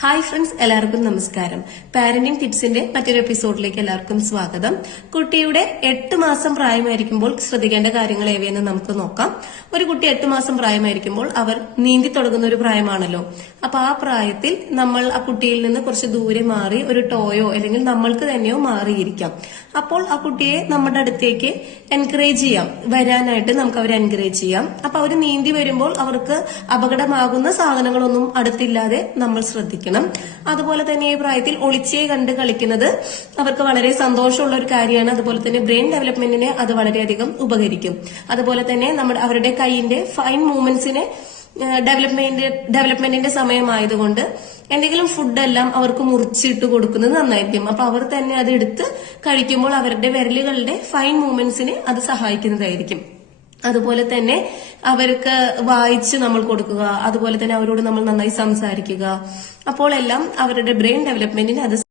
Hi friends, എല്ലാവർക്കും നമസ്കാരം. Parenting ടിപ്സിന്റെ മറ്റൊരു എപ്പിസോഡിലേക്ക് എല്ലാവർക്കും സ്വാഗതം. കുട്ടിയുടെ 8 മാസം പ്രായമായിരിക്കുമ്പോൾ ശ്രദ്ധിക്കേണ്ട കാര്യങ്ങൾ ഏവയെന്ന് നമുക്ക് നോക്കാം. ഒരു കുട്ടി 8 മാസം പ്രായമായിരിക്കുമ്പോൾ അവർ നീന്തി തുടങ്ങുന്ന ഒരു പ്രായമാണല്ലോ. അപ്പൊ ആ പ്രായത്തിൽ നമ്മൾ ആ കുട്ടിയിൽ നിന്ന് കുറച്ച് ദൂരെ മാറി ഒരു ടോയോ അല്ലെങ്കിൽ നമ്മൾക്ക് തന്നെയോ മാറിയിരിക്കാം. അപ്പോൾ ആ കുട്ടിയെ നമ്മുടെ അടുത്തേക്ക് എൻകറേജ് ചെയ്യാം, വരാനായിട്ട് നമുക്ക് അവരെ എൻകറേജ് ചെയ്യാം. അപ്പൊ അവർ നീന്തി വരുമ്പോൾ അവർക്ക് അപകടമാകുന്ന സാധനങ്ങളൊന്നും അടുത്തില്ലാതെ നമ്മൾ ശ്രദ്ധിക്കണം. അതുപോലെ തന്നെ ഈ പ്രായത്തിൽ ഒളിച്ചേ കണ്ട് കളിക്കുന്നത് അവർക്ക് വളരെ സന്തോഷമുള്ള ഒരു കാര്യമാണ്. അതുപോലെ തന്നെ ബ്രെയിൻ ഡെവലപ്മെന്റിനെ അത് വളരെയധികം ഉപകരിക്കും. അതുപോലെ തന്നെ അവരുടെ കൈയിന്റെ ഫൈൻ മൂവ്മെന്റ്സിനെ ഡെവലപ്മെന്റിന്റെ സമയമായതുകൊണ്ട് എന്തെങ്കിലും ഫുഡെല്ലാം അവർക്ക് മുറിച്ചിട്ട് കൊടുക്കുന്നത് നന്നായിരിക്കും. അപ്പൊ അവർ തന്നെ അത് എടുത്ത് കഴിക്കുമ്പോൾ അവരുടെ വിരലുകളുടെ ഫൈൻ മൂവ്മെന്റ്സിനെ അത് സഹായിക്കുന്നതായിരിക്കും. അതുപോലെ തന്നെ അവർക്ക് വായിച്ച് നമ്മൾ കൊടുക്കുക, അതുപോലെ തന്നെ അവരോട് നമ്മൾ നന്നായി സംസാരിക്കുക. അപ്പോൾ എല്ലാം അവരുടെ ബ്രെയിൻ ഡെവലപ്മെന്റിന് അത്